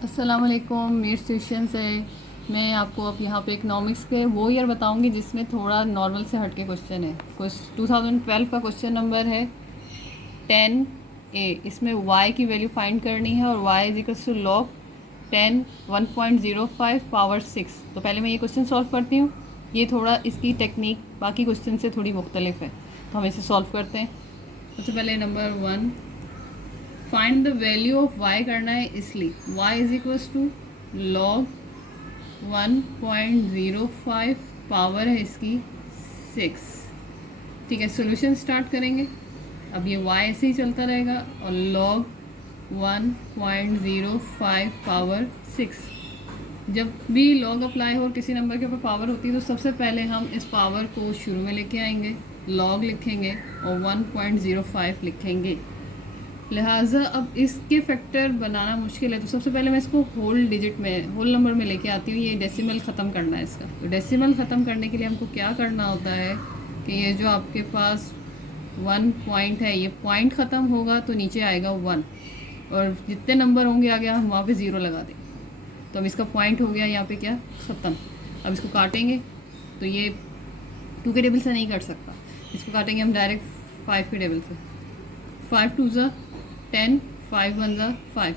अस्सलाम वालेकुम। Meets tuition से मैं आपको अब यहाँ पे इकनॉमिक्स के वो ईयर बताऊँगी जिसमें थोड़ा नॉर्मल से हट के क्वेश्चन है। कुछ 2012 का क्वेश्चन नंबर है 10A। इसमें y की वैल्यू फाइंड करनी है और y is equals to log 10 1.05 power 6। तो पहले मैं ये क्वेश्चन सॉल्व करती हूँ। ये थोड़ा इसकी टेक्निक बाकी क्वेश्चन से थोड़ी मुख्तलिफ है, तो हम इसे सॉल्व करते हैं। सबसे पहले number 1, find the value of y करना है, इसलिए y is equals to log 1.05 power है इसकी 6। ठीक है, सोल्यूशन स्टार्ट करेंगे। अब ये y ऐसे ही चलता रहेगा और log 1.05 पावर 6। जब भी log अप्लाई हो किसी नंबर के ऊपर पावर होती है तो सबसे पहले हम इस पावर को शुरू में लेके आएंगे, log लिखेंगे और 1.05 लिखेंगे। लिहाजा अब इसके फैक्टर बनाना मुश्किल है, तो सबसे पहले मैं इसको होल डिजिट में, होल नंबर में लेके आती हूँ। ये डेसिमल ख़त्म करना है इसका। तो डेसिमल ख़त्म करने के लिए हमको क्या करना होता है कि ये जो आपके पास 1 पॉइंट है, ये पॉइंट ख़त्म होगा तो नीचे आएगा 1, और जितने नंबर होंगे आगे हम वहाँ पे 0 लगा दें। तो अब इसका पॉइंट हो गया यहाँ पे क्या, ख़त्म। अब इसको काटेंगे तो ये 2 के टेबल से नहीं कट सकता, इसको काटेंगे हम डायरेक्ट 5 के टेबल से। 5 2 ज़ा 10, 5 1 ज़ा 5,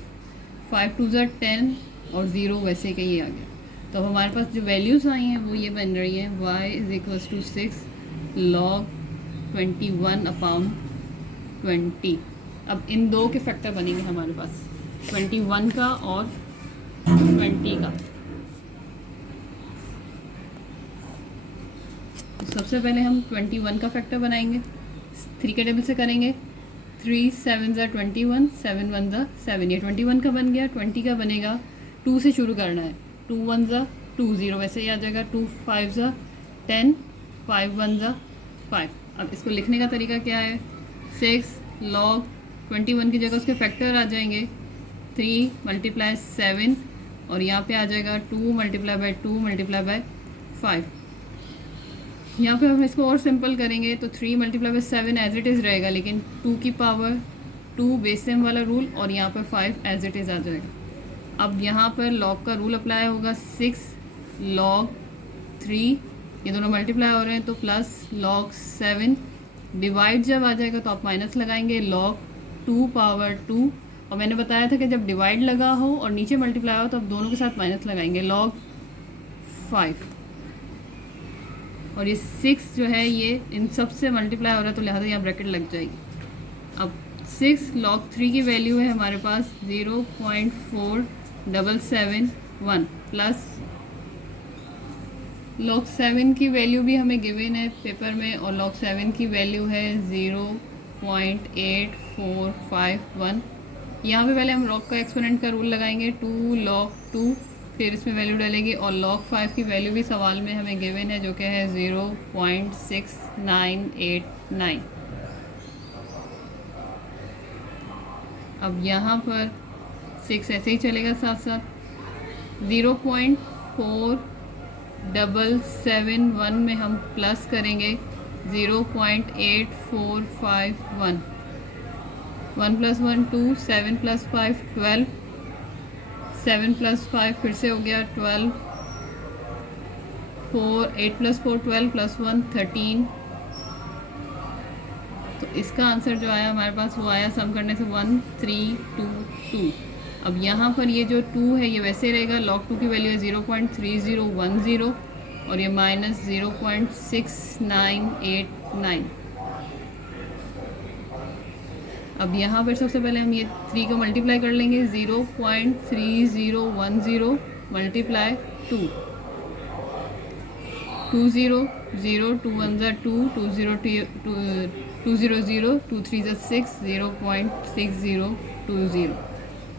5 2 ज़ा 10 और 0 वैसे का ये आ गया। तो अब हमारे पास जो वैल्यूज़ आई हैं वो ये बन रही हैं, y is equals to 6 log 21/20। अब इन दो के फैक्टर बनेंगे हमारे पास, 21 का और 20 का। तो सबसे पहले हम 21 का फैक्टर बनाएंगे, 3 के टेबल से करेंगे। 3 7 ज़ा 21, 7 1 ज़ा 7, ये 21 का बन गया। 20 का बनेगा, 2 से शुरू करना है, 2 1 ज़ा 2, 0 वैसे ही आ जाएगा। 2 5 ज़ा 10, 5 1 ज़ा 5। अब इसको लिखने का तरीका क्या है, 6 log 21 की जगह उसके फैक्टर आ जाएंगे, 3 × 7 और यहाँ पे आ जाएगा 2 × 2 × 5। यहाँ पे हम इसको और सिंपल करेंगे तो 3 × 7 एज इट इज़ रहेगा, लेकिन 2 की पावर 2 बेस सेम वाला रूल, और यहाँ पर 5 एज इट इज़ आ जाएगा। अब यहाँ पर log का रूल अप्लाई होगा, 6 log 3, ये दोनों मल्टीप्लाई हो रहे हैं तो प्लस log 7। डिवाइड जब आ जाएगा तो आप माइनस लगाएंगे, log 2 पावर 2। और मैंने बताया था कि जब डिवाइड लगा हो और नीचे मल्टीप्लाई हो तो आप दोनों के साथ माइनस लगाएंगे, log 5। और ये 6 जो है ये इन सब से मल्टीप्लाई हो रहा है तो लिहाजा यहाँ ब्रैकेट लग जाएगी। अब 6 log 3 की वैल्यू है हमारे पास 0.4771 प्लस log 7 की वैल्यू भी हमें गिवन है पेपर में, और log 7 की वैल्यू है 0.8451। यहाँ पे पहले हम log का एक्सपोनेंट का रूल लगाएंगे, 2 log 2, फिर इसमें वैल्यू डालेंगे, और log 5 की वैल्यू भी सवाल में हमें गिवन है जो कि है 0.6989। अब यहाँ पर 6 ऐसे ही चलेगा साथ साथ, 0.4771 में हम प्लस करेंगे 0.8451। 1 + 1 2, 7 + 5 12, 7 + 5 फिर से हो गया 12, 8 + 4 12 + 1 13। तो इसका आंसर जो आया हमारे पास वो आया सम करने से 1322। अब यहाँ पर ये जो 2 है ये वैसे रहेगा, log 2 की वैल्यू है 0.3010 और ये माइनस 0.6989। अब यहाँ पर सबसे पहले हम ये 3 को मल्टीप्लाई कर लेंगे, 0.3010 मल्टीप्लाई 2, 2 0 0, 2 1 ज़ा 2, 2 0 2 0 0, 2 3 ज़ा 6, 0.6020।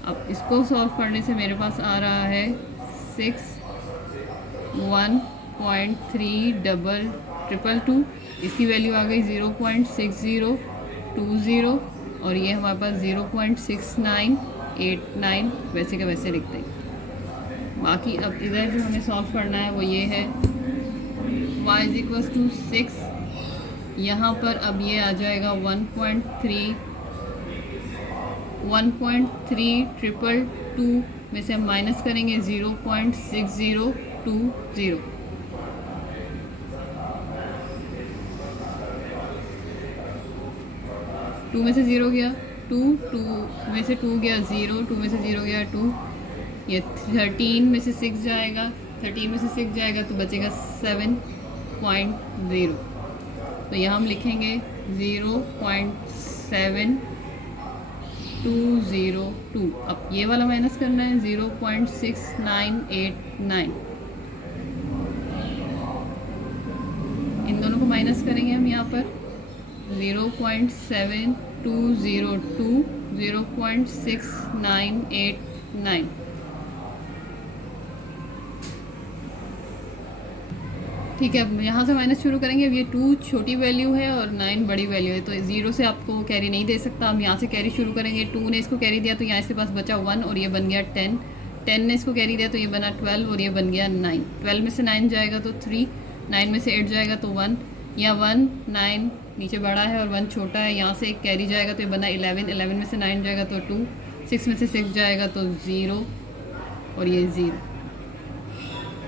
अब इसको सॉल्व करने से मेरे पास आ रहा है 61.3222। इसकी वैल्यू आ गई 0.6020 और ये हमारे पास 0.6989 वैसे का वैसे लिखते हैं। बाकी अब इधर जो हमें सॉल्व करना है वो ये है, y इज इक्वल्स टू 6, यहाँ पर अब ये आ जाएगा 1.3222 में से हम माइनस करेंगे 0.6020। 2 में से 0 गया 2, 2 में से 2 गया 0, 2 में से 0 गया 2। ये 13 में से 6 जाएगा, 13 में से 6 जाएगा तो बचेगा 7.0। तो यहाँ हम लिखेंगे 0.7202। अब ये वाला माइनस करना है 0.6989। इन दोनों को माइनस करेंगे हम यहाँ पर 0.7202, 0.6989। ठीक है, अब यहाँ से माइनस शुरू करेंगे। अब ये 2 छोटी वैल्यू है और 9 बड़ी वैल्यू है, तो 0 से आपको कैरी नहीं दे सकता। हम यहाँ से कैरी शुरू करेंगे। 2 ने इसको कैरी दिया तो यहाँ इसके पास बचा 1 और ये बन गया 10। 10 ने इसको कैरी दिया तो ये बना 12 और ये बन गया 9। 12 में से 9 जाएगा तो 3, 9 में से 8 जाएगा तो 1। यहाँ 1, 9 नीचे बड़ा है और 1 छोटा है, यहाँ से एक कैरी जाएगा तो ये बना 11। 11 में से 9 जाएगा तो 2, 6 में से 6 जाएगा तो 0 और ये 0।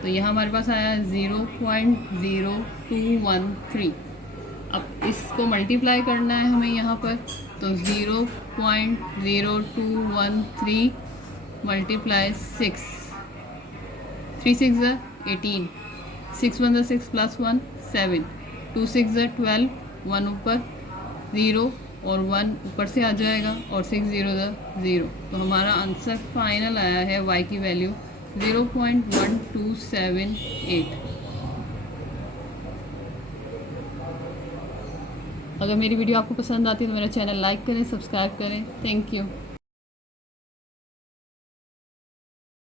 तो यहाँ हमारे पास आया 0.0213। अब इसको मल्टीप्लाई करना है हमें यहाँ पर, तो 0.0213 मल्टीप्लाई 6, 3 6 18, 6 1 6 प्लस 1 7, 2 6 12, 1 ऊपर 0 और 1 ऊपर से आ जाएगा और 6 0 0। तो हमारा आंसर फाइनल आया है y की वैल्यू 0.1278। अगर मेरी वीडियो आपको पसंद आती है तो मेरा चैनल लाइक करें, सब्सक्राइब करें। Thank you.